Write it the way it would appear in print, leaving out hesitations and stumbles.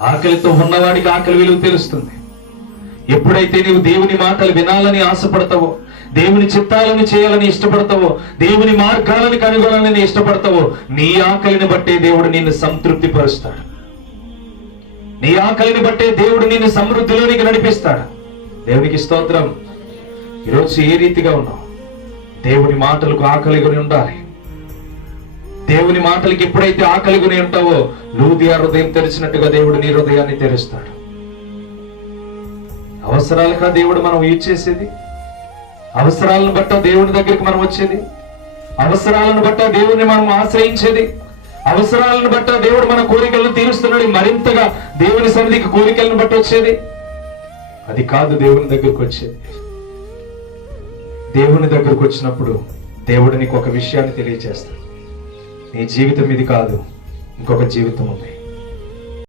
ఆకలితో ఉన్నవాడికి ఆకలి విలువ తెలుస్తుంది. ఎప్పుడైతే నీవు దేవుని మాటలు వినాలని ఆశపడతావో, దేవుని చిత్తాలను చేయాలని ఇష్టపడతావో, దేవుని మార్గాలను కనుగొనాలని ఇష్టపడతావో, నీ ఆకలిని బట్టే దేవుడు నిన్ను సంతృప్తి పరుస్తాడు. నీ ఆకలిని బట్టే దేవుడు నిన్ను సమృద్ధిలోనికి నడిపిస్తాడు. దేవునికి స్తోత్రం. ఈరోజు ఏ రీతిగా ఉన్నావు? దేవుని మాటలకు ఆకలిగొని ఉండాలి. దేవుని మాటలకి ఎప్పుడైతే ఆకలిగొని ఉంటావో, లూదియా హృదయం తెరిచినట్టుగా దేవుడు నీ హృదయాన్ని తెరుస్తాడు. అవసరాలుగా దేవుడు మనం యూజ్ చేసేది, అవసరాలను బట్ట దేవుని దగ్గరికి మనం వచ్చేది, అవసరాలను బట్ట దేవుని మనం ఆశ్రయించేది, అవసరాలను బట్ట దేవుడు మన కోరికలను తీరుస్తున్నాడు. మరింతగా దేవుని సన్నిధికి కోరికలను బట్టి వచ్చేది అది కాదు. దేవుని దగ్గరకు వచ్చేది, దేవుని దగ్గరకు వచ్చినప్పుడు దేవుడు నీకు ఒక విషయాన్ని తెలియజేస్తాడు. నీ జీవితం ఇది కాదు, ఇంకొక జీవితం ఉంది.